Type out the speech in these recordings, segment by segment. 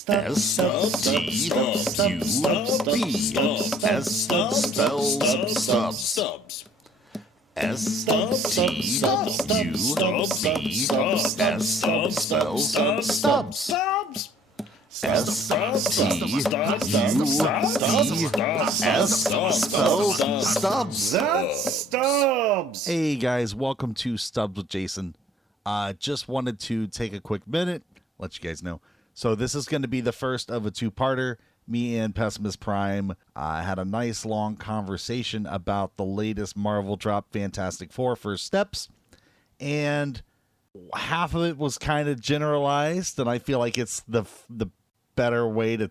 Stubbs. Hey guys, welcome to Stubbs with Jason. Just wanted to take a quick minute, let you guys know. So this is going to be the first of a two-parter. Me and Pessimist Prime had a nice long conversation about the latest Marvel drop, Fantastic Four First Steps. And half of it was kind of generalized, and I feel like it's the better way to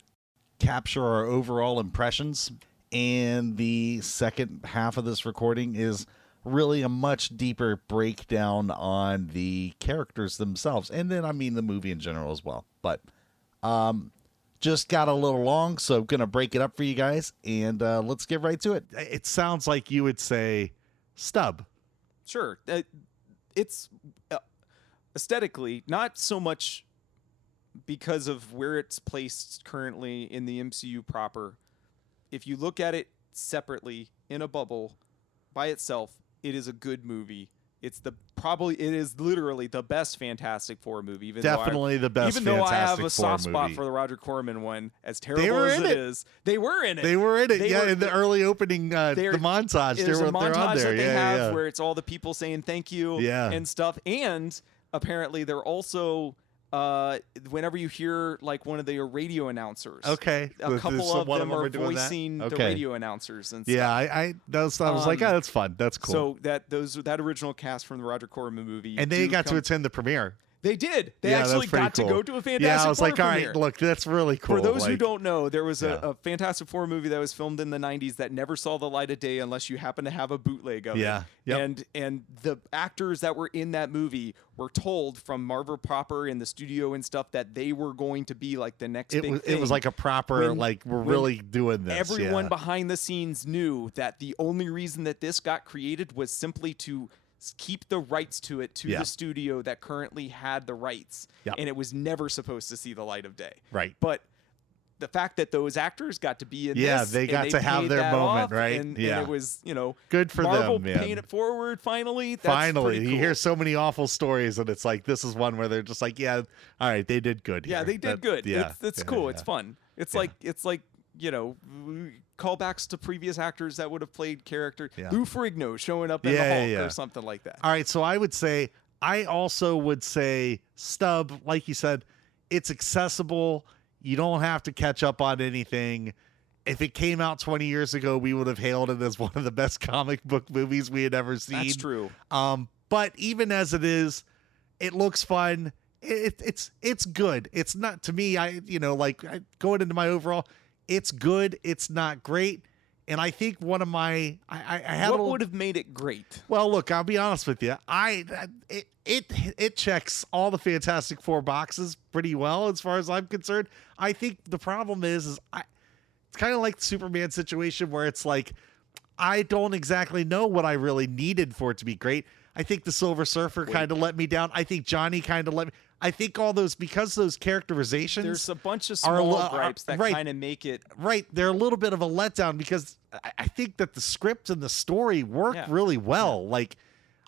capture our overall impressions. And the second half of this recording is really a much deeper breakdown on the characters themselves. And then, I mean, the movie in general as well. But just got a little long, so I'm going to break it up for you guys. And let's get right to it. It sounds like you would say stub. Sure. It's aesthetically not so much because of where it's placed currently in the MCU proper. If you look at it separately in a bubble by itself, it is a good movie. It is literally the best Fantastic Four movie. Definitely the best Fantastic Four movie. Even though I have a soft spot for the Roger Corman one, as terrible as it is, they were in it. They were in it. In the early opening, the montage. There's a montage that they have where it's all the people saying thank you and stuff. And apparently they're also... whenever you hear like one of the radio announcers, a couple of them are voicing the radio announcers and stuff. Yeah, I was like, oh, that's fun. That's cool. So that original cast from the Roger Corman movie, and they got to attend the premiere. They did. They actually got to go to a Fantastic Four premiere. Yeah, I was like, all right, look, that's really cool. For those who don't know, there was a Fantastic Four movie that was filmed in the 90s that never saw the light of day unless you happen to have a bootleg of it. Yep. And the actors that were in that movie were told from Marvel proper in the studio and stuff that they were going to be like the next big thing. It was like a proper, we're really doing this. Everyone behind the scenes knew that the only reason that this got created was simply to keep the rights to it the studio that currently had the rights, and it was never supposed to see the light of day. Right. But the fact that those actors got to be in this, they got to have their moment, right? And it was, good for Marvel them, man. paying it forward finally. That's finally, pretty cool. You hear so many awful stories, and it's like this is one where they're just like, all right, they did good. Yeah, they did good. It's cool. It's fun. It's like callbacks to previous actors that would have played character. Lou Ferrigno showing up in the Hulk or something like that. All right, so I also would say stub, like you said, it's accessible. You don't have to catch up on anything. If it came out 20 years ago, we would have hailed it as one of the best comic book movies we had ever seen. That's true. But even as it is, it looks fun. It's good. It's not, to me, going into my overall, it's good. It's not great. And I think one of my, what would have made it great? Well, look, I'll be honest with you. It checks all the Fantastic Four boxes pretty well as far as I'm concerned. I think the problem is it's kind of like the Superman situation where it's like, I don't exactly know what I really needed for it to be great. I think the Silver Surfer kind of let me down. I think Johnny kind of let me. I think all those, because those characterizations, there's a bunch of small gripes that kind of make it right. They're a little bit of a letdown because I think that the script and the story work really well. Like,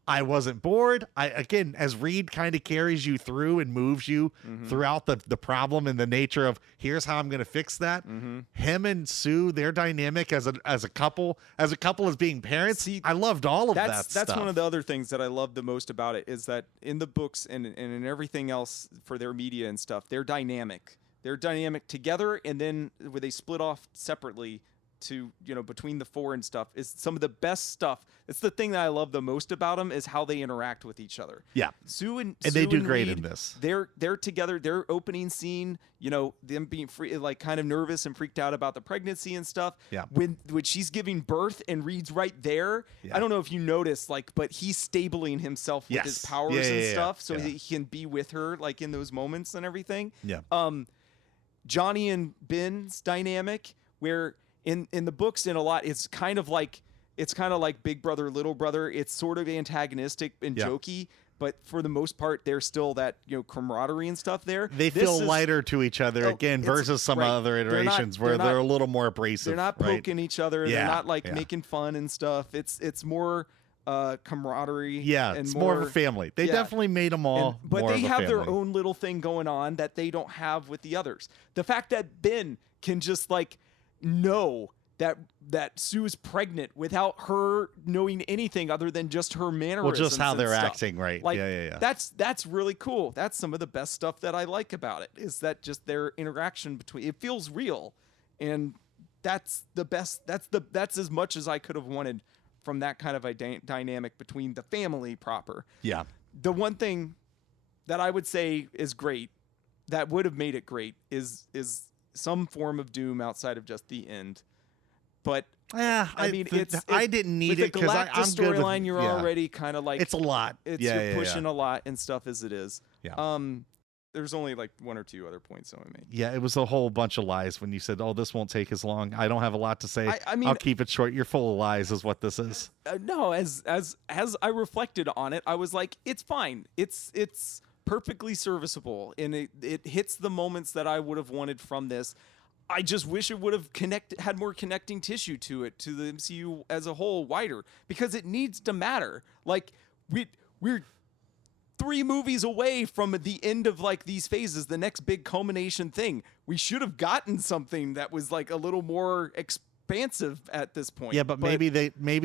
I wasn't bored. Again, as Reed kind of carries you through and moves you throughout the problem and the nature of here's how I'm going to fix that. Him and Sue, their dynamic as a couple as being parents. I loved all of that stuff. That's one of the other things that I love the most about it is that in the books and in everything else for their media and stuff, they're dynamic. They're dynamic together, and then where they split off separately to between the four and stuff is some of the best stuff. It's the thing that I love the most about them is how they interact with each other. Sue and they do great Reed, in this. They're together. Their opening scene, them being like kind of nervous and freaked out about the pregnancy and stuff. When she's giving birth and Reed's right there. I don't know if you noticed, but he's stabling himself with his powers and stuff, so he can be with her like in those moments and everything. Johnny and Ben's dynamic, where in the books in a lot, it's kind of like Big Brother, Little Brother. It's sort of antagonistic and jokey, but for the most part, there's still that camaraderie and stuff there. They feel lighter to each other again versus some other iterations where they're a little more abrasive. They're not poking each other. Yeah, they're not like making fun and stuff. It's more camaraderie. Yeah, and it's more of a family. They definitely made them all. But they have their own little thing going on that they don't have with the others. The fact that Ben can just like know that Sue's pregnant without her knowing anything other than just her mannerisms. Well, just how they're stuff. acting, right? Like, yeah. That's really cool. That's some of the best stuff that I like about it. Is that just their interaction between? It feels real, and that's the best. That's as much as I could have wanted from that kind of a dynamic between the family proper. Yeah. The one thing that I would say is great, that would have made it great, is some form of Doom outside of just the end. But I mean, I didn't need it because I'm good with storyline. You're already kind of like it's a lot. You're pushing a lot and stuff as it is. Yeah. There's only like one or two other points I would make. Yeah, it was a whole bunch of lies when you said, "Oh, this won't take as long." I don't have a lot to say. I mean, I'll keep it short. You're full of lies, is what this is. No, as I reflected on it, I was like, it's fine. It's perfectly serviceable, and it hits the moments that I would have wanted from this. I just wish it would have had more connecting tissue to it, to the MCU as a whole, wider, because it needs to matter. Like we're 3 movies away from the end of like these phases, the next big culmination thing. We should have gotten something that was like a little more expansive at this point. Yeah, but maybe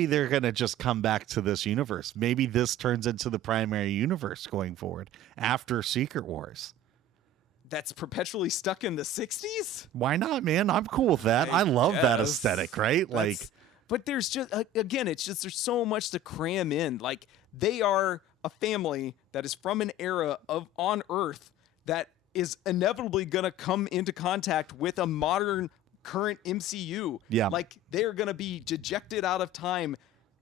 they're gonna just come back to this universe. Maybe this turns into the primary universe going forward after Secret Wars. That's perpetually stuck in the 60s? Why not, man? I'm cool with that. I love that aesthetic, right? But there's just, again, it's just, there's so much to cram in. Like, they are a family that is from an era on Earth that is inevitably going to come into contact with a modern current MCU. Yeah. Like, they're going to be dejected out of time,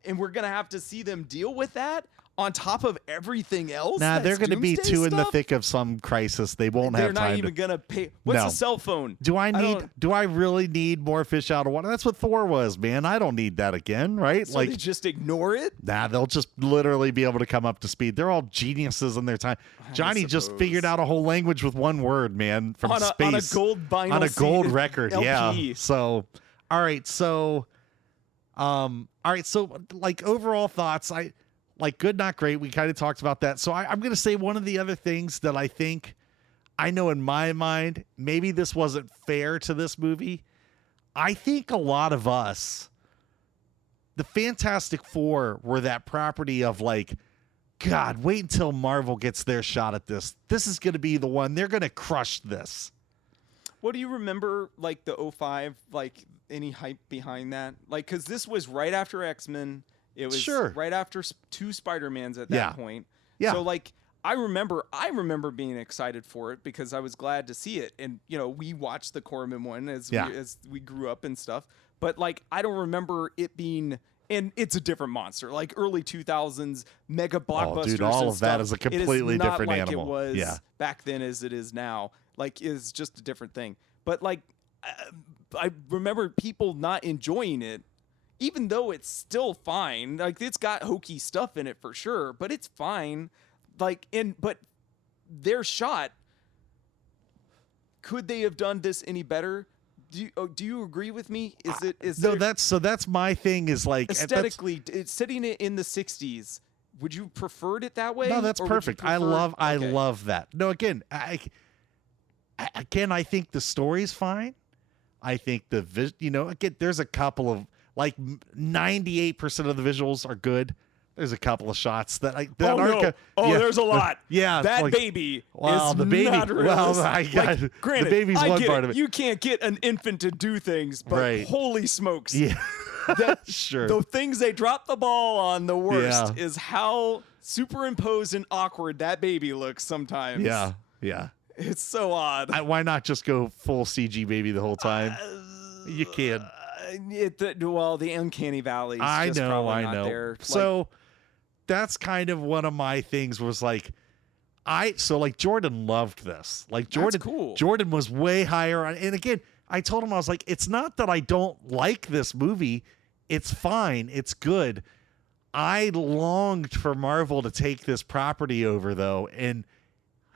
and we're going to have to see them deal with that on top of everything else. Nah, they're going to be too in the thick of some crisis. They won't have time. They're not even going to pay. What's a cell phone? Do I really need more fish out of water? That's what Thor was, man. I don't need that again, right? So they just ignore it? Nah, they'll just literally be able to come up to speed. They're all geniuses in their time. Johnny just figured out a whole language with one word, man, from space. On a gold vinyl on a gold record, LP. Yeah. So, all right, so like overall thoughts, like good, not great. We kind of talked about that. So I'm going to say one of the other things that I know in my mind, maybe this wasn't fair to this movie. I think a lot of us, the Fantastic Four, were that property of like, God, wait until Marvel gets their shot at this. This is going to be the one. They're going to crush this. What do you remember, like the 05, like any hype behind that? Like, because this was right after X-Men. It was right after 2 Spider-Mans at that point. Yeah. So like I remember being excited for it because I was glad to see it. And we watched the Corman one as we grew up and stuff. But like I don't remember it being, and it's a different monster. Like early 2000s mega blockbusters. Oh, dude, all of stuff. That is a completely different like animal. It was back then as it is now. Like it's just a different thing. But like I remember people not enjoying it. Even though it's still fine, like it's got hokey stuff in it for sure, but it's fine. Like, but their shot, could they have done this any better? Do you agree with me? That's my thing. Is like aesthetically, it's setting it in the 60s. Would you preferred it that way? No, that's perfect. I love that. No, again, I think the story's fine. I think again, there's a couple of. Like 98% of the visuals are good. There's a couple of shots that there's a lot. Yeah, that baby is not realistic. Granted, the baby's one part of it. You can't get an infant to do things, but holy smokes, yeah, sure. The things they drop the ball on, the worst is how superimposed and awkward that baby looks sometimes. Yeah. It's so odd. Why not just go full CG baby the whole time? You can. The uncanny valley. I know. There. So that's kind of one of my things was like, Jordan loved this. Like Jordan, that's cool. Jordan was way higher on. And again, I told him, I was like, it's not that I don't like this movie. It's fine. It's good. I longed for Marvel to take this property over, though, and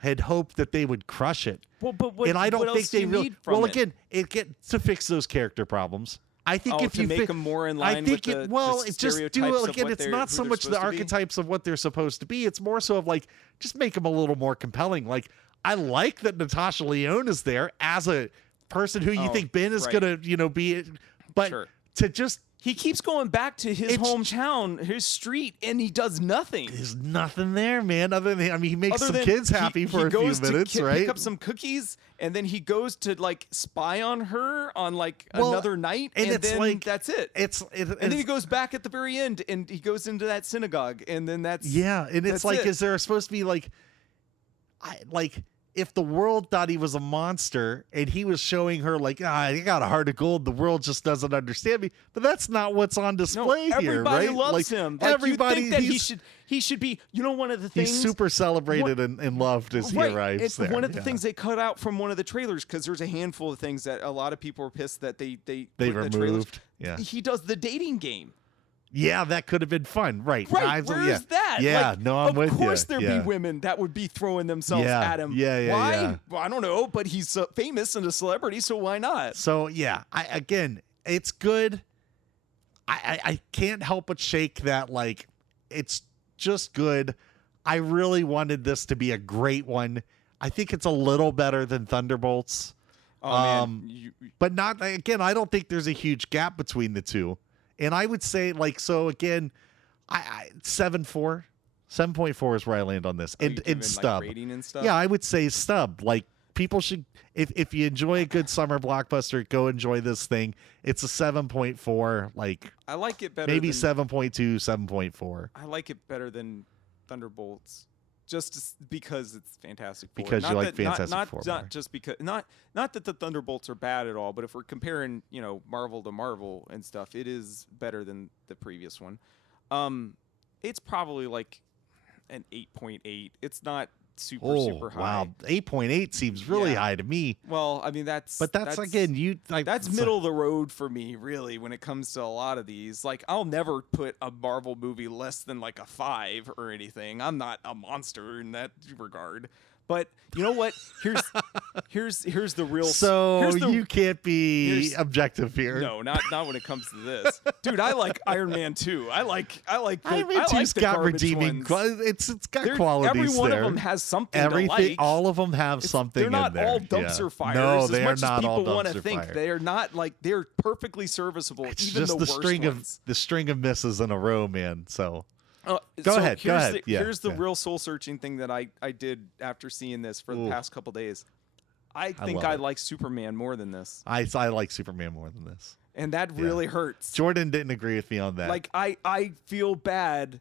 had hoped that they would crush it. Well, but what, and I don't what think else they do you really. need from Well, it? again, it gets to fix those character problems. I think if to you make them more in line with the it just do stereotypes of again. what It's they're- not who so they're much the supposed to be. archetypes of what they're supposed to be. It's more so of like just make them a little more compelling. Like I like that Natasha Lyonne is there as a person who you think Ben is right. gonna be, but Sure. to just. He keeps going back to his hometown, his street, and he does nothing. There's nothing there, man. Other than he makes Other some than kids happy for a few minutes, right? Pick up some cookies, and then he goes to like spy on her on like another night, and it's then like that's it. And then he goes back at the very end, and he goes into that synagogue, and then that's and it's like, is there supposed to be like, if the world thought he was a monster and he was showing her like, I got a heart of gold, the world just doesn't understand me. But that's not what's on display here, right? Everybody loves him. Like, everybody, you think that he should be. You know, one of the things he's super celebrated and loved as he arrives it's there. One of the things they cut out from one of the trailers, because there's a handful of things that a lot of people were pissed that they put in the trailers. removed. Yeah, he does the dating game. Yeah, that could have been fun, right? Right, where's that? Yeah, like, no, I'm with you. Of course there'd be women that would be throwing themselves at him. Yeah, why? Yeah. Well, I don't know, but he's famous and a celebrity, so why not? So, yeah, again, it's good. I can't help but shake that, like, it's just good. I really wanted this to be a great one. I think it's a little better than Thunderbolts. Oh, man. But not, again, I don't think there's a huge gap between the two. And I would say, like, so again, 7.4 is where I land on this. And stub. Like, rating and stuff? Yeah, I would say stub. Like, people should, if you enjoy a good summer blockbuster, go enjoy this thing. It's a 7.4. Like, I like it better. Maybe 7.2, 7.4. I like it better than Thunderbolts. Just because it's Fantastic Four. Because not you like that, Fantastic Four. Not just because not that the Thunderbolts are bad at all, but if we're comparing, Marvel to Marvel and stuff, it is better than the previous one. It's probably like an 8.8. It's not super high. Wow, 8.8 seems really high to me. Well, I mean that's again, that's middle of the road for me, really, when it comes to a lot of these. Like, I'll never put a Marvel movie less than like a 5 or anything. I'm not a monster in that regard. But you know what? Here's the real. So you can't be objective here. No, not when it comes to this, dude. I like Iron Man 2. I like Iron Man 2's got redeeming. It's got qualities. Every one there. of them has something. To like. All of them have something. They're not in there. all dumpster fires. No, as they much are not as people all dumpster want to think. fire. They are not like they're perfectly serviceable. It's even just the worst string ones. the string of misses in a row, man. So. Go ahead. Here's the real soul-searching thing that I did after seeing this for the past couple days. I think I like Superman more than this. I like Superman more than this. And that really hurts. Jordan didn't agree with me on that. Like, I feel bad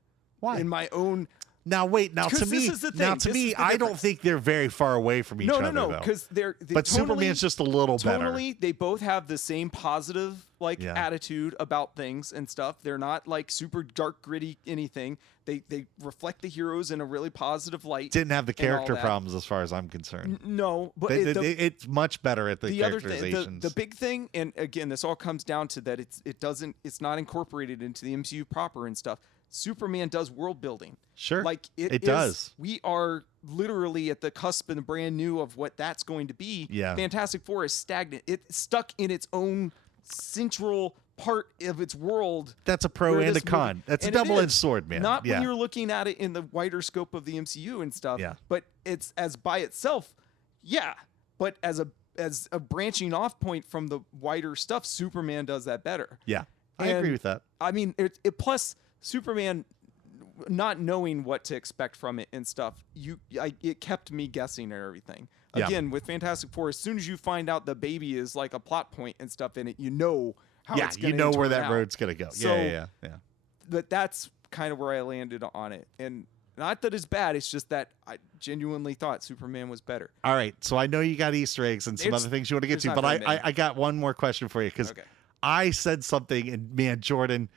in my own... Now to me, I don't think they're very far away from each other. No, because but Superman's just a little better. Totally, they both have the same positive attitude about things and stuff. They're not like super dark, gritty anything. They reflect the heroes in a really positive light. Didn't have the character problems as far as I'm concerned. No, but it's much better at the Other characterizations. thing, the big thing, and again, this all comes down to that it's not incorporated into the MCU proper and stuff. Superman does world building. Sure. Like it does. We are literally at the cusp and brand new of what that's going to be. Yeah. Fantastic Four is stagnant. It's stuck in its own central part of its world. That's a pro and a con. That's a double-edged sword, man. Not when you're looking at it in the wider scope of the MCU and stuff. Yeah. But it's as by itself, yeah. But as a branching off point from the wider stuff, Superman does that better. Yeah. I agree with that. I mean, it plus Superman not knowing what to expect from it and stuff, it kept me guessing and everything. Again, with Fantastic Four, as soon as you find out the baby is like a plot point and stuff in it, you know how it's going to where that road's going to go. So, yeah. But that's kind of where I landed on it. And not that it's bad, it's just that I genuinely thought Superman was better. All right, so I know you got Easter eggs and some other things you want to get to, but I got one more question for you because I said something and, man, Jordan...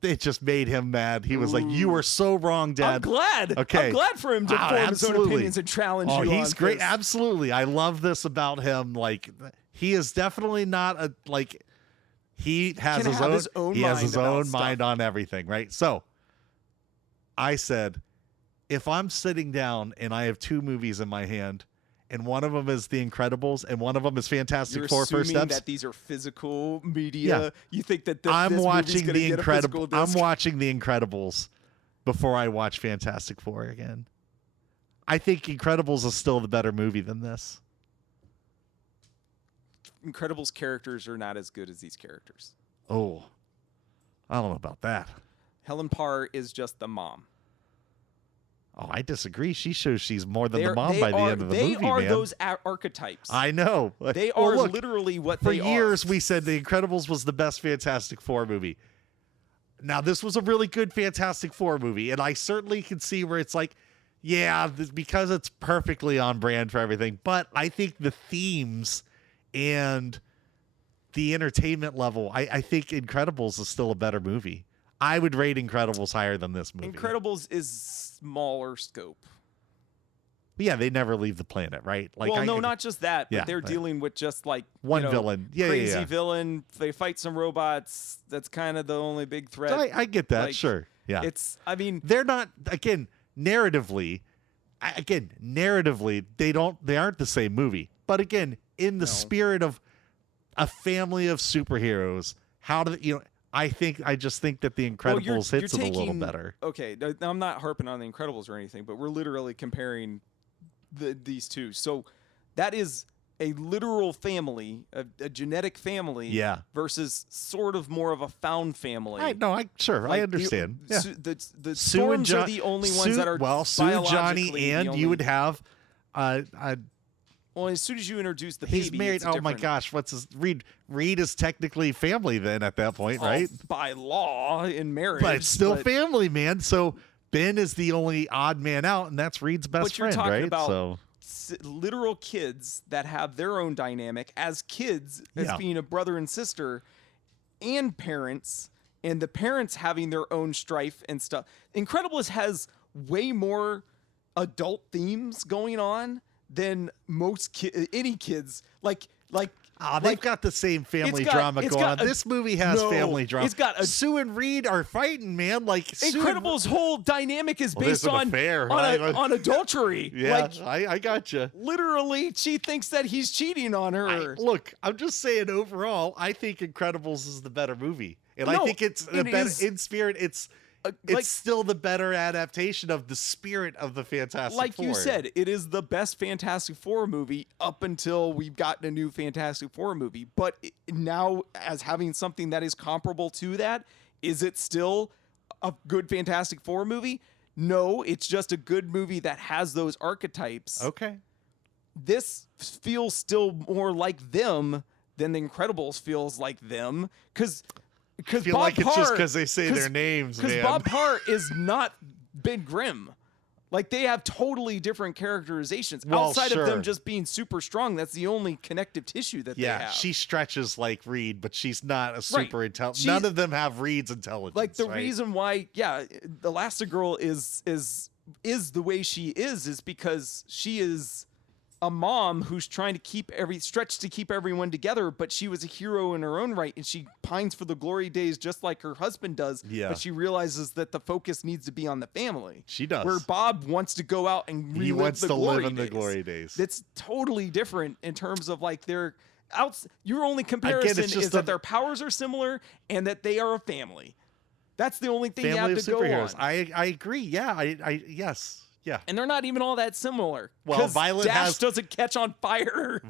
It just made him mad. He was like, "You were so wrong, Dad." I'm glad. Okay. I'm glad for him to form his own opinions and challenge you. He's great. This. Absolutely. I love this about him. Like, he is definitely not a he has his own mind on everything, right? So, I said, if I'm sitting down and I have two movies in my hand, and one of them is The Incredibles, and one of them is Fantastic Four: First Steps. That these are physical media. Yeah. You think that I'm this watching The Incredibles. I'm watching The Incredibles before I watch Fantastic Four again. I think Incredibles is still the better movie than this. Incredibles characters are not as good as these characters. Oh, I don't know about that. Helen Parr is just the mom. Oh, I disagree. She shows she's more than the mom by the end of the movie, man. They are those archetypes. I know. They are literally what they are. For years, we said The Incredibles was the best Fantastic Four movie. Now, this was a really good Fantastic Four movie, and I certainly can see where it's like, yeah, because it's perfectly on brand for everything. But I think the themes and the entertainment level, I think Incredibles is still a better movie. I would rate Incredibles higher than this movie. Incredibles is smaller scope. But yeah, they never leave the planet, right? Like, not just that, but they're dealing with just like one villain. Crazy villain. They fight some robots. That's kind of the only big threat. I get that, sure. Yeah. They're not, narratively, they aren't the same movie. But again, in the spirit of a family of superheroes, I just think that The Incredibles hits it a little better. Okay, I'm not harping on The Incredibles or anything, but we're literally comparing these two. So that is a literal family, a genetic family, versus sort of more of a found family. I understand. The Storms are the only ones that are Sue, Johnny, and you would have well, as soon as you introduce the baby, he's married. Oh my gosh, what's his Reed? Reed is technically family then at that point, right? By law in marriage, but it's still family, man. So Ben is the only odd man out, and that's Reed's best friend, right? But you're talking about literal kids that have their own dynamic as kids, as being a brother and sister, and parents, and the parents having their own strife and stuff. Incredibles has way more adult themes going on than most any kids they've got the same family drama going on. This movie has family drama. It's got Sue and Reed are fighting, man. Like Incredibles' whole dynamic is based on adultery. Yeah, I gotcha. Literally, she thinks that he's cheating on her. Look, I'm just saying. Overall, I think Incredibles is the better movie, and I think it's the better in spirit. It's still the better adaptation of the spirit of the Fantastic Four. Like you said, it is the best Fantastic Four movie up until we've gotten a new Fantastic Four movie. But now, as having something that is comparable to that, is it still a good Fantastic Four movie? No, it's just a good movie that has those archetypes. Okay. This feels still more like them than The Incredibles feels like them, because I feel like it's just because they say their names, man. Because Bob Parr is not Ben Grimm. Like, they have totally different characterizations. Outside of them just being super strong, that's the only connective tissue that they have. Yeah, she stretches like Reed, but she's not a super intelligent. None of them have Reed's intelligence. Like, the reason why, Elastigirl is the way she is because she is a mom who's trying to keep everyone together, but she was a hero in her own right, and she pines for the glory days just like her husband does. Yeah. But she realizes that the focus needs to be on the family. She does. Where Bob wants to go out and relive the glory days. It's totally different in terms of like their your only comparison is that their powers are similar and that they are a family. That's the only thing you have to go on. I agree. Yeah. Yes. Yeah. And they're not even all that similar. Well, Violet doesn't catch on fire.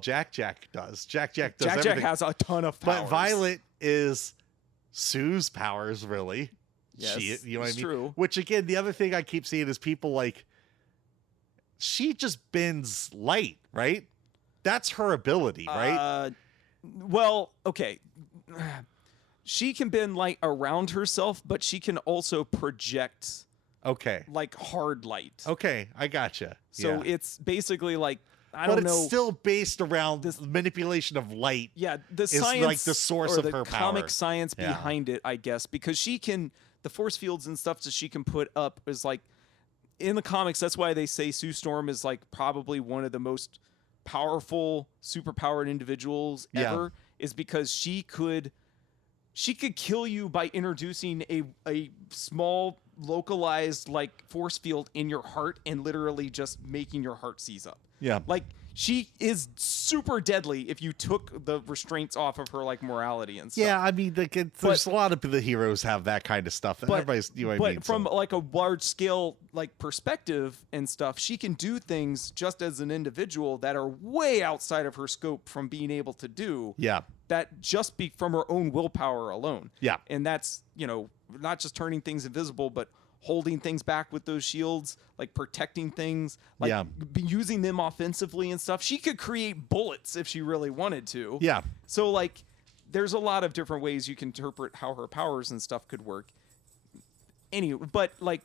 Jack does. Jack does everything. Jack has a ton of powers. But Violet is Sue's powers, really. Yes, you know what I mean? True. Which, again, the other thing I keep seeing is people like, she just bends light, right? That's her ability, right? Well, okay. She can bend light around herself, but she can also project... Okay. Like hard light. Okay, I gotcha. So it's basically like, I don't know. But it's still based around this manipulation of light. Yeah, the science is like the source of her power. The comic science behind it, I guess, because she can, the force fields and stuff that she can put up is like, in the comics, that's why they say Sue Storm is like probably one of the most powerful, superpowered individuals ever, is because she could kill you by introducing a small localized like force field in your heart and literally just making your heart seize up. Yeah. Like she is super deadly if you took the restraints off of her like morality and stuff. Yeah, I mean, there's a lot of the heroes have that kind of stuff. But, Everybody's, you know what I mean? But from like a large scale like perspective and stuff, she can do things just as an individual that are way outside of her scope from being able to do. Yeah. That just be from her own willpower alone. Yeah. And that's, you know, not just turning things invisible, but holding things back with those shields, like protecting things, like using them offensively and stuff. She could create bullets if she really wanted to. Yeah. So like there's a lot of different ways you can interpret how her powers and stuff could work. Anyway, but like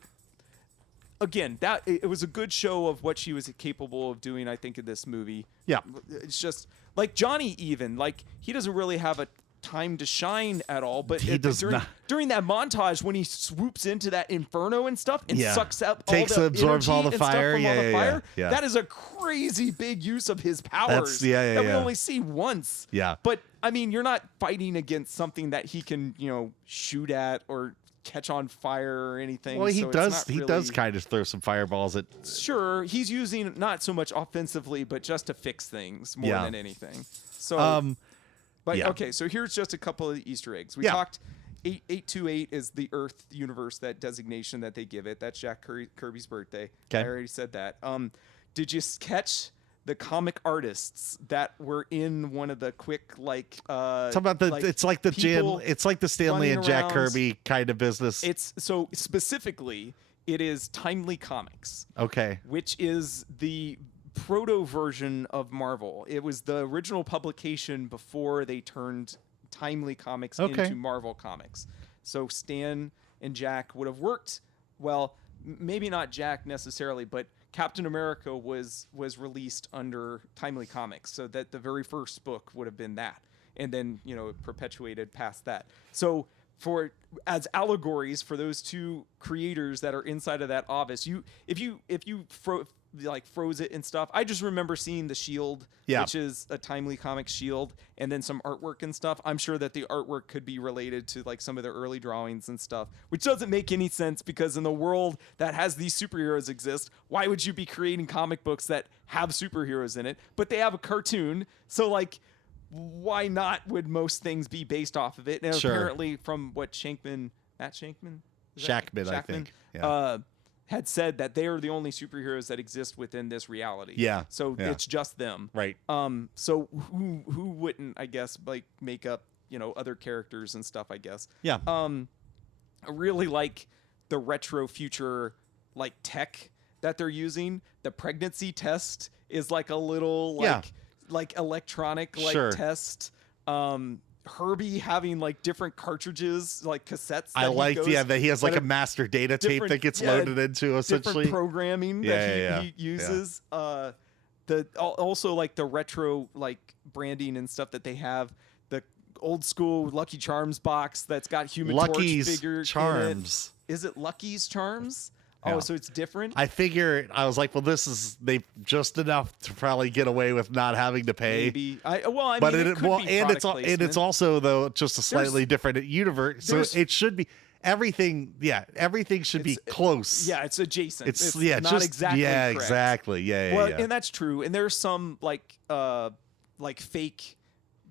again, that it was a good show of what she was capable of doing, I think, in this movie. Yeah. It's just like Johnny, even like he doesn't really have a time to shine at all, but during that montage when he swoops into that inferno and stuff and sucks up absorbs all the fire. Yeah. That is a crazy big use of his powers that we only see once. Yeah. But I mean, you're not fighting against something that he can, you know, shoot at or catch on fire or anything. Well, he does kind of throw some fireballs at. Sure, he's using not so much offensively, but just to fix things more than anything. So But okay, so here's just a couple of Easter eggs. We talked 828 is the Earth universe, that designation that they give it. That's Jack Kirby's birthday. Okay. I already said that. Did you catch the comic artists that were in one of the quick like talk about the it's like the Stanley and Jack Kirby kind of business. It's so specifically it is Timely Comics. Okay. Which is the proto version of Marvel. It was the original publication before they turned Timely Comics into Marvel Comics. So Stan and Jack would have worked well, maybe not Jack necessarily, but Captain America was released under Timely Comics, so that the very first book would have been that, and then, you know, it perpetuated past that. So as allegories for those two creators that are inside of that office, if you froze it and stuff. I just remember seeing the shield, which is a Timely Comics shield, and then some artwork and stuff. I'm sure that the artwork could be related to like some of the early drawings and stuff, which doesn't make any sense because in the world that has these superheroes exist, why would you be creating comic books that have superheroes in it? But they have a cartoon, so like, why not would most things be based off of it? And apparently from what Shankman, I think. Had said that they are the only superheroes that exist within this reality. Yeah. So it's just them. Right. So who wouldn't, I guess, like make up, you know, other characters and stuff, I guess. Yeah. I really like the retro future like tech that they're using. The pregnancy test is like a little like electronic test. Herbie having like different cartrophages, like cassettes. I like that he has like a master data tape that gets loaded into essentially different programming that he uses. Also like the retro like branding and stuff that they have. The old school Lucky Charms box that's got Human Torch figures. Charms. Is it Lucky's Charms? Yeah. Oh, so it's different? I was like, well, they just enough to probably get away with not having to pay. Maybe. It's also though just a slightly different universe. So it should be everything. Yeah, everything should be close. Yeah, it's adjacent. It's not just, exactly. Yeah, correct. exactly. Yeah. And that's true. And there's some like fake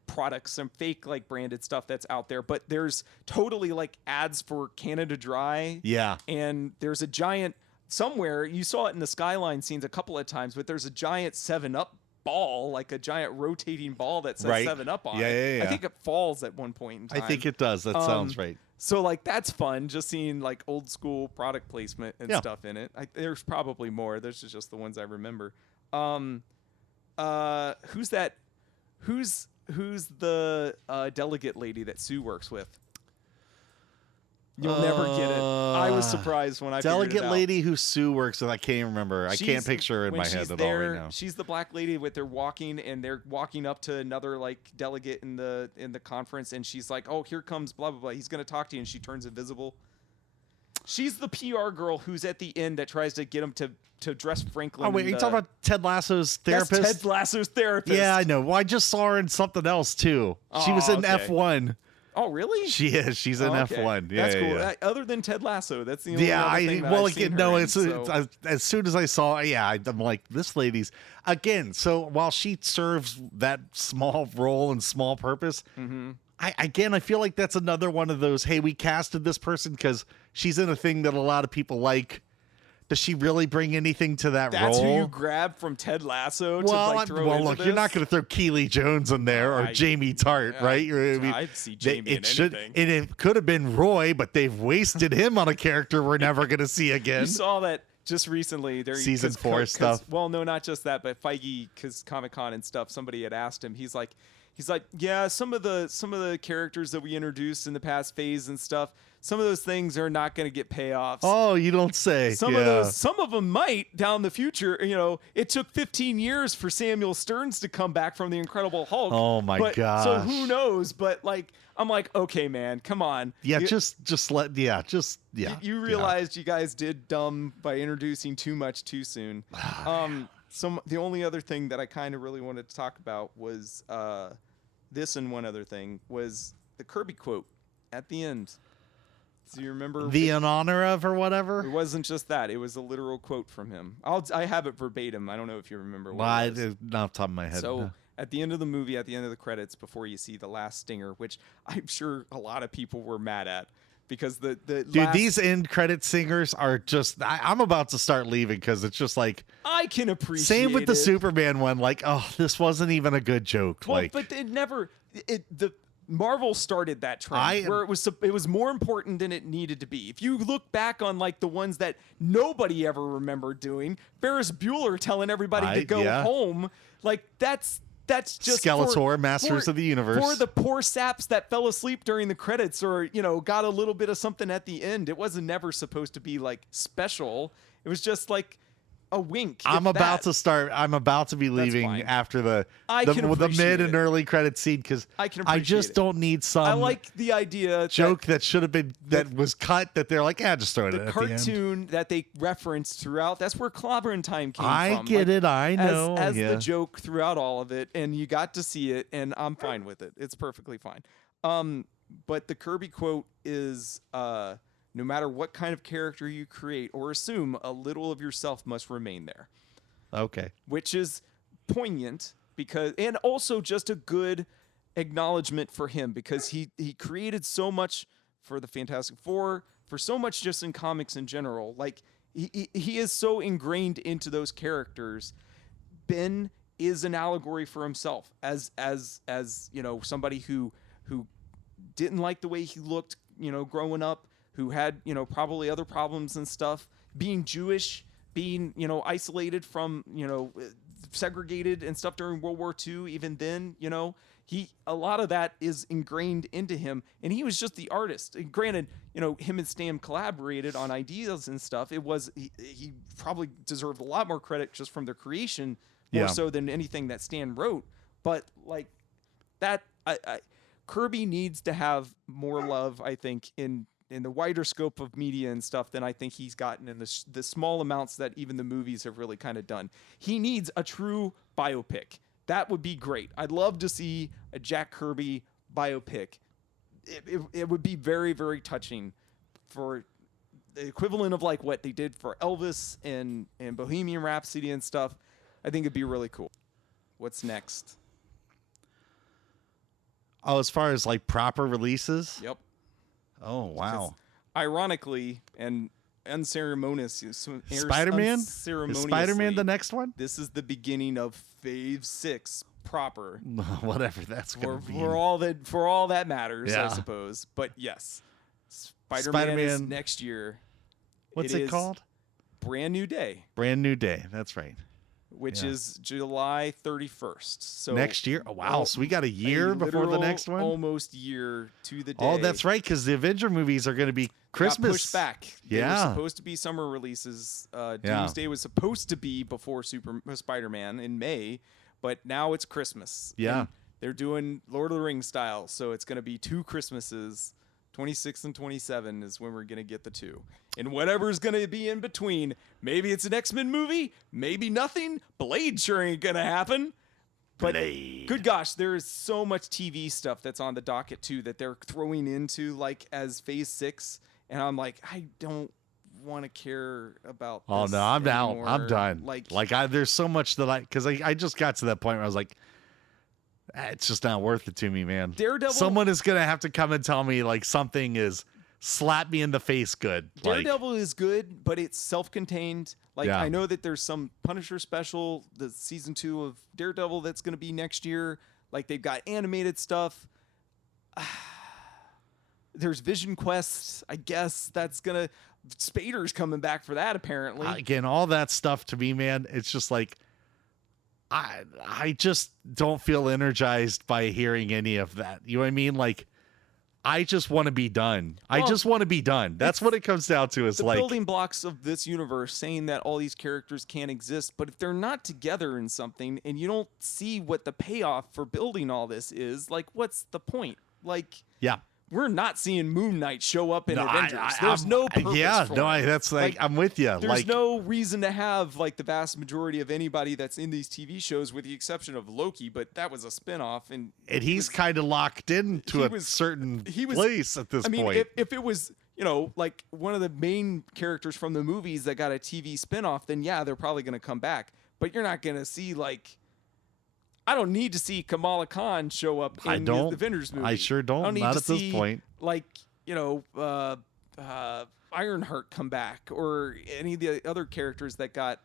products, some fake like branded stuff that's out there, but there's totally like ads for Canada Dry. Yeah. And there's a giant somewhere, you saw it in the skyline scenes a couple of times, but there's a giant 7-Up ball, like a giant rotating ball that says 7-Up on it. Yeah. I think it falls at one point in time. I think it does. That sounds right. So like that's fun, just seeing like old school product placement and stuff in it. There's probably more. There's just the ones I remember. Who's that? Who's the delegate lady that Sue works with? You'll never get it. I was surprised when I figured it out. Delegate lady who Sue works with. I can't remember. I can't picture her in my head at all right now. She's the black lady with they're walking up to another like delegate in the conference, and she's like, "Oh, here comes blah blah blah. He's gonna talk to you," and she turns invisible. She's the PR girl who's at the end that tries to get him to dress Franklin. Oh wait, are you talking about Ted Lasso's therapist? That's Ted Lasso's therapist. Yeah, I know. Well, I just saw her in something else too. She was in F1. Oh, really? She is. She's in F1. Yeah, that's cool. Yeah. Other than Ted Lasso, that's the only other thing that I've seen her in, so. As soon as I saw, I'm like, this lady's again. So while she serves that small role and small purpose, I feel like that's another one of those. Hey, we casted this person because she's in a thing that a lot of people like. Does she really bring anything to that role? That's who you grab from Ted Lasso to throw into look, this? You're not going to throw Keely Jones in there or Jamie Tart, right? I mean, I'd see Jamie in anything. And it could have been Roy, but they've wasted him on a character we're never going to see again. You saw that just recently. Season 4 stuff. Well, no, not just that, but Feige, because Comic-Con and stuff, somebody had asked him. He's like, yeah, some of the characters that we introduced in the past phase and stuff, some of those things are not going to get payoffs. Oh, you don't say. Some of them might down the future. You know, it took 15 years for Samuel Stearns to come back from the Incredible Hulk. Oh my gosh. So who knows? But like, I'm like, okay, man, come on. Yeah, You realized you guys did dumb by introducing too much too soon. The only other thing that I kind of really wanted to talk about was this, and one other thing was the Kirby quote at the end. Do you remember in honor of or whatever? It wasn't just that; it was a literal quote from him. I have it verbatim. I don't know if you remember. Not off the top of my head. So at the end of the movie, at the end of the credits, before you see the last stinger, which I'm sure a lot of people were mad at. Because these end credit singers are just. I'm about to start leaving because it's just like I can appreciate. Same with the Superman one. Like, oh, this wasn't even a good joke. Well, but it never. The Marvel started that trend where it was more important than it needed to be. If you look back on like the ones that nobody ever remembered doing, Ferris Bueller telling everybody to go home, like that's just Skeletor, Masters of the Universe. For the poor saps that fell asleep during the credits or, got a little bit of something at the end. It wasn't never supposed to be like special. It was just like a wink. I'm about to be leaving after the mid and early credit scene because I just don't need some. I like the idea joke that should have been that was cut that they're like, just throw it at the end. The cartoon that they referenced throughout. That's where Clobbering Time came from. I get it. I know. As the joke throughout all of it, and you got to see it, and I'm fine with it. It's perfectly fine. But the Kirby quote is. No matter what kind of character you create or assume, a little of yourself must remain there. Okay. Which is poignant and also just a good acknowledgement for him because he created so much for the Fantastic Four, for so much just in comics in general. Like he is so ingrained into those characters. Ben is an allegory for himself as somebody who didn't like the way he looked, growing up. Who had, probably other problems and stuff, being Jewish, being, isolated from, segregated and stuff during World War II. Even then, a lot of that is ingrained into him. And he was just the artist. And granted, him and Stan collaborated on ideas and stuff. He probably deserved a lot more credit just from their creation, more so than anything that Stan wrote. But like that, Kirby needs to have more love, I think, in the wider scope of media and stuff than I think he's gotten in the small amounts that even the movies have really kind of done. He needs a true biopic. That would be great. I'd love to see a Jack Kirby biopic. It would be very, very touching for the equivalent of like what they did for Elvis and Bohemian Rhapsody and stuff. I think it'd be really cool. What's next? Oh, as far as like proper releases? Yep. Oh, wow. Ironically and unceremonious. Spider-Man? Is Spider-Man the next one? This is the beginning of Phase 6 proper. Whatever that's going to be. For all that matters, I suppose. But yes, Spider-Man is next year. What's it called? Brand New Day. Brand New Day. That's right. Which is July 31st. So next year? Oh, wow. So we got a year before the next one? Almost year to the day. Oh, that's right, because the Avenger movies are going to be Christmas. Got pushed back. They were supposed to be summer releases. Doomsday was supposed to be before Spider-Man in May, but now it's Christmas. Yeah. And they're doing Lord of the Rings style, so it's going to be 2 Christmases. 26 and 27 is when we're going to get the 2. And whatever's going to be in between, maybe it's an X-Men movie, maybe nothing. Blade sure ain't going to happen. But good gosh, there is so much TV stuff that's on the docket too that they're throwing into like as Phase 6, and I'm like, I don't want to care about. Oh this no, I'm anymore. out. I'm done. There's so much that because I just got to that point where I was like, it's just not worth it to me, man. Daredevil. Someone is gonna have to come and tell me like something is slap me in the face good. Daredevil is good, but it's self-contained. I know that there's some Punisher special, the season 2 of Daredevil that's going to be next year. Like they've got animated stuff. There's Vision Quest. I guess that's going to Spader's coming back for that apparently. Again, all that stuff to me, man, it's just like I just don't feel energized by hearing any of that. You know what I mean? Like I just want to be done. I just want to be done. That's what it comes down to is the like building blocks of this universe saying that all these characters can't exist. But if they're not together in something and you don't see what the payoff for building all this is, like, what's the point? Like, yeah, we're not seeing Moon Knight show up in Avengers. There's no purpose. Yeah, for no, it. that's like I'm with you. There's no reason to have like the vast majority of anybody that's in these TV shows, with the exception of Loki. But that was a spinoff, and he's kind of locked into a certain place at this point. If it was like one of the main characters from the movies that got a TV spinoff, then yeah, they're probably going to come back. But you're not going to see like. I don't need to see Kamala Khan show up in the Avengers movie. I sure don't. Not at this point. Like, Ironheart come back, or any of the other characters that got.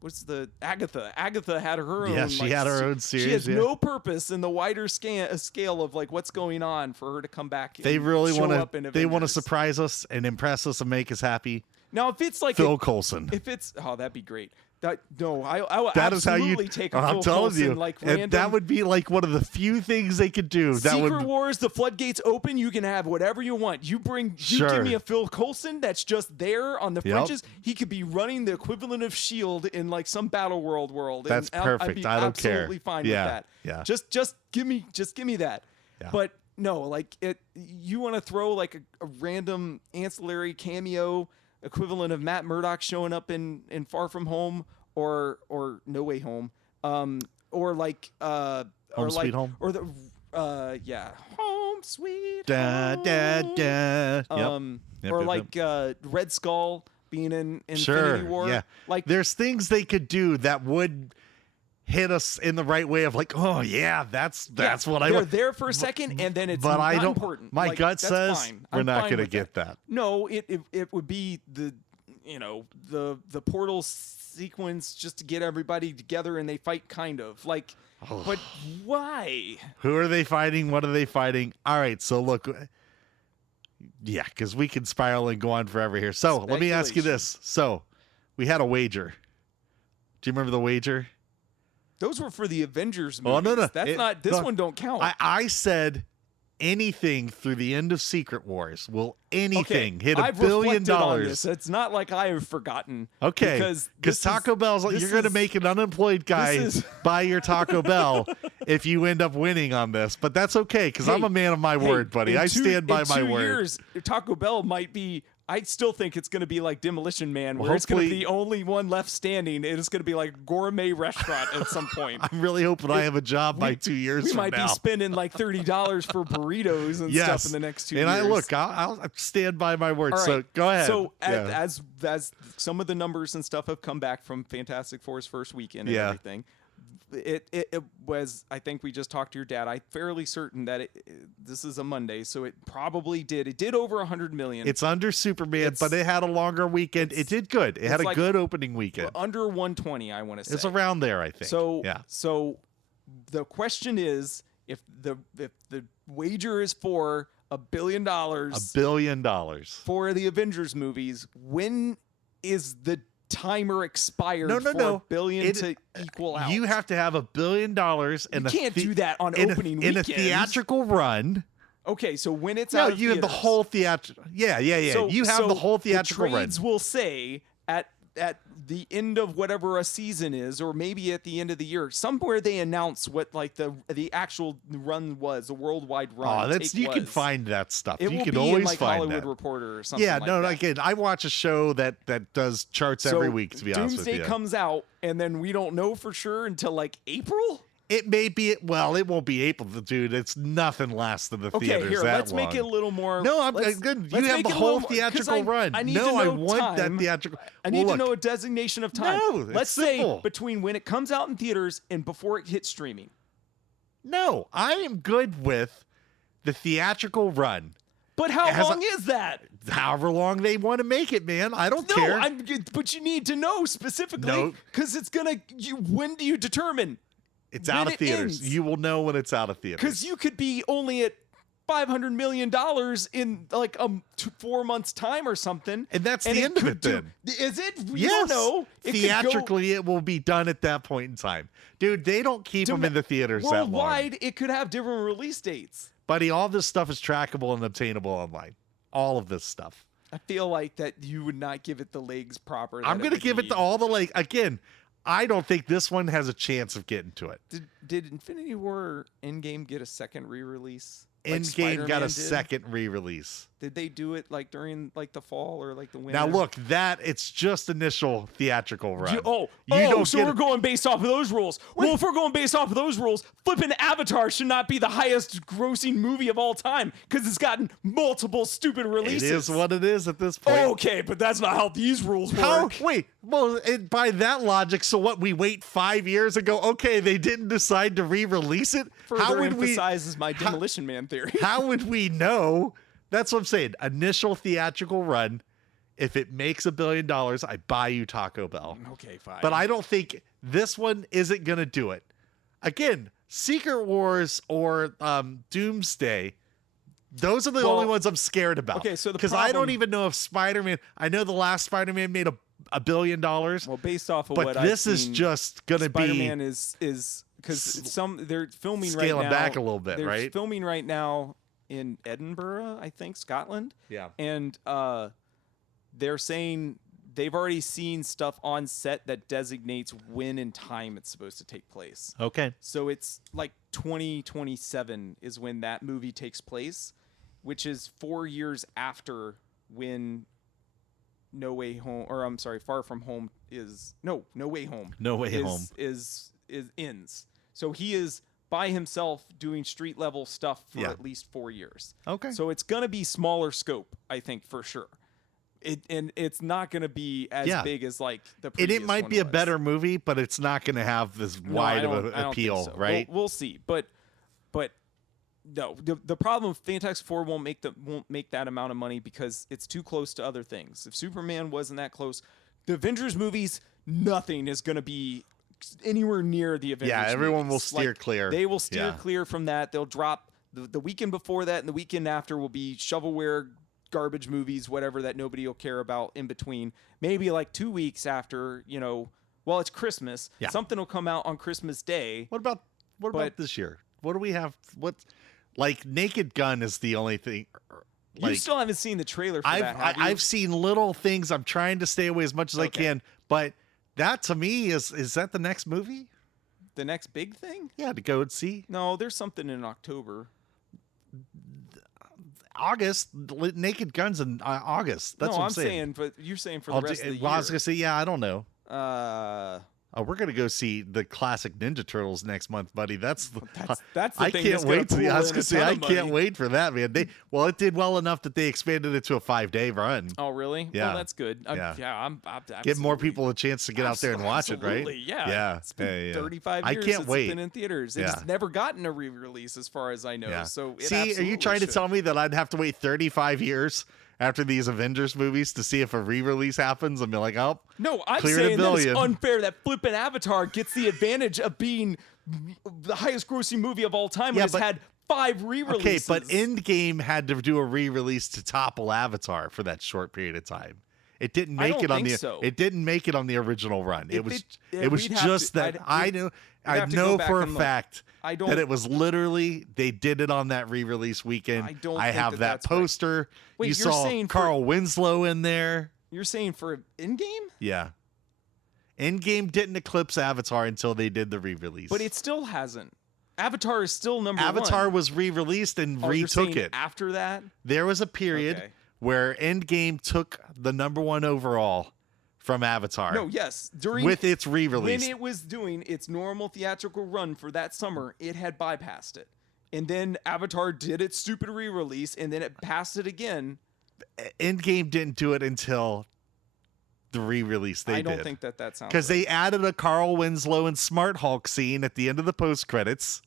What's the Agatha? Agatha had her own. Yeah, she had her own series. She has no purpose in the wider scale of like what's going on for her to come back. They really want to. They want to surprise us and impress us and make us happy. Now, if it's like Phil Coulson, that'd be great. I will that is how you take a I'm telling Coulson, you, like and that would be like one of the few things they could do. Secret Wars, the floodgates open. You can have whatever you want. You give me a Phil Coulson that's just there on the fringes. He could be running the equivalent of S.H.I.E.L.D. in like some Battle World. That's perfect. I'd be I don't care. Absolutely fine with that. Yeah. Just give me that. Yeah. But no, like you want to throw like a random ancillary cameo equivalent of Matt Murdock showing up in Far From Home or No Way Home, or like Home Sweet Home, or the Home Sweet da, Home, da, da. Or like Red Skull being in Infinity War. Yeah, like there's things they could do that would hit us in the right way of like, oh yeah, that's what I want. They're there for a second, and then it's but not I don't, important. My like, gut says fine. we're not going to get that. No, it would be the portal sequence just to get everybody together and they fight kind of like. But why? Who are they fighting? What are they fighting? All right, so look. Yeah, because we can spiral and go on forever here. So let me ask you this. So we had a wager. Do you remember the wager? Those were for the Avengers movies. Oh, no. That's not. This one don't count. I said anything through the end of Secret Wars will hit $1 billion. On this. It's not like I have forgotten. Okay, because Taco Bell's you're going to make an unemployed guy buy your Taco Bell if you end up winning on this. But that's okay because I'm a man of my word, buddy. I stand by my word. 2 years, Taco Bell might be. I still think it's going to be like Demolition Man, where it's going to be the only one left standing. It's going to be like gourmet restaurant at some point. I'm really hoping I have a job by 2 years from now. We might be spending like $30 for burritos and stuff in the next 2 years. And I'll stand by my word. Right. So go ahead. So as some of the numbers and stuff have come back from Fantastic Four's first weekend and everything, it was, I think we just talked to your dad. I'm fairly certain that this is a Monday, so it probably did. It did over 100 million. It's under Superman, but it had a longer weekend. It did good. It had a good opening weekend. Under 120, I want to say. It's around there, I think. So the question is, if the wager is for $1 billion, $1 billion for the Avengers movies, when is the timer expired for $1 billion to equal out? You have to have $1 billion, and you can't do that on opening weekend in a theatrical run. Okay, so when it's out of you have the whole theatrical. Yeah. So, you have the whole theatrical run. The trades will say at the end of whatever a season is, or maybe at the end of the year, somewhere they announce what like the actual run was, a worldwide run. Oh, you can find that stuff. You can be always in like find Hollywood that. Reporter or something. Yeah, like that. Again, I watch a show that does charts every week. To be honest with you, Doomsday comes out, and then we don't know for sure until like April. It may be, well, it won't be April, dude. It's nothing lasts in the theaters here, that let's long. make it a little more. No, I'm good. You have the whole theatrical run. I want that theatrical. I need to know a designation of time. No, let's say between when it comes out in theaters and before it hits streaming. No, I am good with the theatrical run. But how long is that? However long they want to make it, man. I don't care. But you need to know specifically because it's gonna. When do you determine? It's out of theaters. You will know when it's out of theaters. Because you could be only at $500 million in like 4 months' time or something. And that's the end of it then. Is it? Yes. Don't know. Theatrically, it will be done at that point in time. Dude, they don't keep them in the theaters that long. Worldwide, it could have different release dates. Buddy, all this stuff is trackable and obtainable online. All of this stuff. I feel like that you would not give it the legs proper. I'm going to give it all the legs. Again, I don't think this one has a chance of getting to it. Did Infinity War Endgame get a second re-release? Endgame got a second re-release. Did they do it like during like the fall or like the winter? Now look, it's just initial theatrical run. So we're going based off of those rules. Well, if we're going based off of those rules, flipping Avatar should not be the highest grossing movie of all time because it's gotten multiple stupid releases. It is what it is at this point. Okay, but that's not how these rules work. Wait, well, by that logic, so what? We wait 5 years ago? Okay, they didn't decide to re-release it. Further emphasizes my Demolition Man theory. How would we know? That's what I'm saying. Initial theatrical run. If it makes $1 billion, I buy you Taco Bell. Okay, fine. But I don't think this one isn't going to do it. Again, Secret Wars or Doomsday, those are the only ones I'm scared about. Okay, so because I don't even know if Spider-Man. I know the last Spider-Man made $1 billion. Well, based off of what this is just going to be Spider-Man is because they're filming right now. Scaling back a little bit, they're right? Filming right now in Edinburgh, I think, Scotland. Yeah. And they're saying they've already seen stuff on set that designates when in time it's supposed to take place. Okay. So it's like 2027 is when that movie takes place, which is 4 years after when No Way Home, or I'm sorry, Far From Home is No Way Home. No Way Home is ends. So he is by himself doing street level stuff for at least 4 years. Okay. So it's gonna be smaller scope, I think, for sure. It's not gonna be as big as like the previous it might be a better movie, but it's not gonna have this wide of an appeal, right? We'll see. But no, the problem with Fantastic Four won't make that amount of money because it's too close to other things. If Superman wasn't that close, the Avengers movies, nothing is gonna be anywhere near the Avengers. Yeah, everyone movies. will steer clear. They will steer clear from that. They'll drop the weekend before that, and the weekend after will be shovelware garbage movies, whatever that nobody will care about in between. Maybe like 2 weeks after, it's Christmas. Yeah. Something will come out on Christmas Day. What about this year? What do we have? Naked Gun is the only thing. You still haven't seen the trailer for that, have you? I've seen little things. I'm trying to stay away as much as I can, but that to me is that the next movie? The next big thing? Yeah, to go and see. No, there's something in October. August, Naked Guns in August. That's what I'm saying. But you're saying for the rest of the year. I was gonna say, I don't know. We're gonna go see the classic Ninja Turtles next month, buddy. That's the I thing can't wait to. I was gonna say I can't wait for that, man. It did well enough that they expanded it to a 5-day run. Oh, really? Yeah, well, that's good. I'm give more people a chance to get out there and watch it, right? Yeah. It's been 35 years since it's been in theaters. It's never gotten a re-release, as far as I know. Yeah. So see, are you trying to tell me that I'd have to wait 35 years? After these Avengers movies to see if a re-release happens and be like, oh, no, I'm saying that it's unfair that flipping Avatar gets the advantage of being the highest grossing movie of all time when it's had 5 re-releases. Okay, but Endgame had to do a re-release to topple Avatar for that short period of time. It didn't make it on the It didn't make it on the original run. It was just that I know for a fact that it was literally they did it on that re-release weekend. I have that poster. Right. Wait, you saw Carl Winslow in there. You're saying for Endgame? Yeah. Endgame didn't eclipse Avatar until they did the re-release. But it still hasn't. Avatar is still number one. Avatar was re-released and retook it. After that? There was a period where Endgame took the number one overall from Avatar. No, yes. With its re-release. When it was doing its normal theatrical run for that summer, it had bypassed it. And then Avatar did its stupid re-release, and then it passed it again. Endgame didn't do it until the re-release they did. I don't think that sounds because right. They added a Carl Winslow and Smart Hulk scene at the end of the post-credits.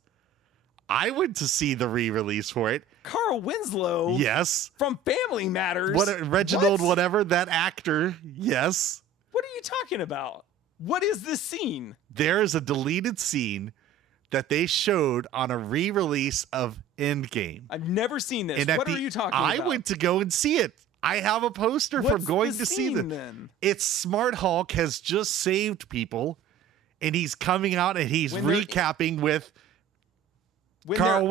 I went to see the re-release for it. Carl Winslow? Yes. From Family Matters? Reginald, whatever, that actor. Yes. What are you talking about? What is this scene? There is a deleted scene that they showed on a re-release of Endgame. I've never seen this. What are you talking about? I went to go and see it. I have a poster from going to see it. It's Smart Hulk has just saved people, and he's coming out and he's recapping with Carl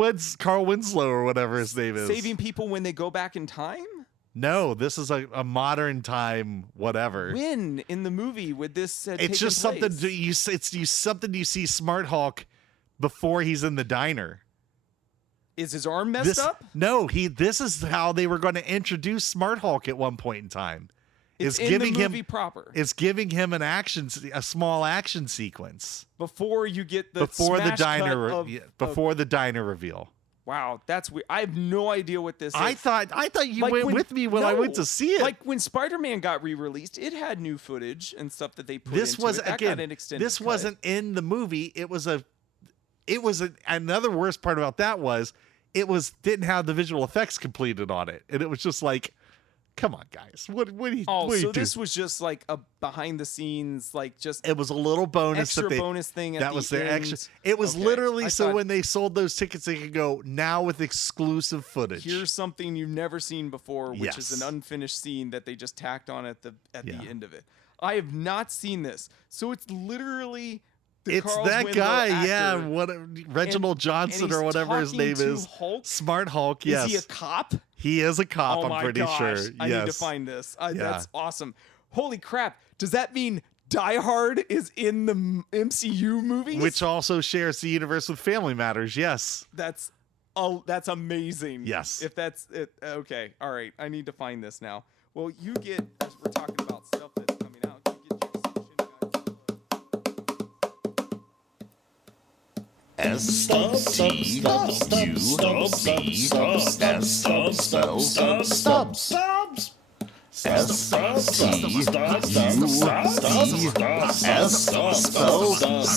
Winslow or whatever his name is. Saving people when they go back in time? No, this is a modern time whatever. When in the movie would this it's just something you see Smart Hulk before he's in the diner. Is his arm messed up? No, this is how they were going to introduce Smart Hulk at one point in time. It's in the movie proper. It's giving him a small action sequence before you get the diner reveal. Wow, that's weird. I have no idea what this is. I thought you went with me when I went to see it. Like when Spider-Man got re-released, it had new footage and stuff that they put into it. That got an extended this cut. Wasn't in the movie. Another worst part about that was didn't have the visual effects completed on it, and it was just like, come on, guys, what are you? So this was just like a behind the scenes, like just it was a little bonus bonus thing. That was their extra. It was literally so when they sold those tickets, they could go now with exclusive footage. Here's something you've never seen before, which is an unfinished scene that they just tacked on at the end of it. I have not seen this, so it's literally. Carl that Winslow guy, actor. Reginald Johnson or whatever his name is. Hulk? Smart Hulk, yes. Is he a cop? He is a cop, I'm pretty sure. I need to find this. That's awesome. Holy crap. Does that mean Die Hard is in the MCU movies? Which also shares the universe with Family Matters, yes. That's amazing. Yes. If that's it. Okay, all right. I need to find this now. Well, you get, as we're talking about stuff that's coming out, you get your section, guys.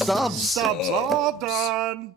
Stubs. All done.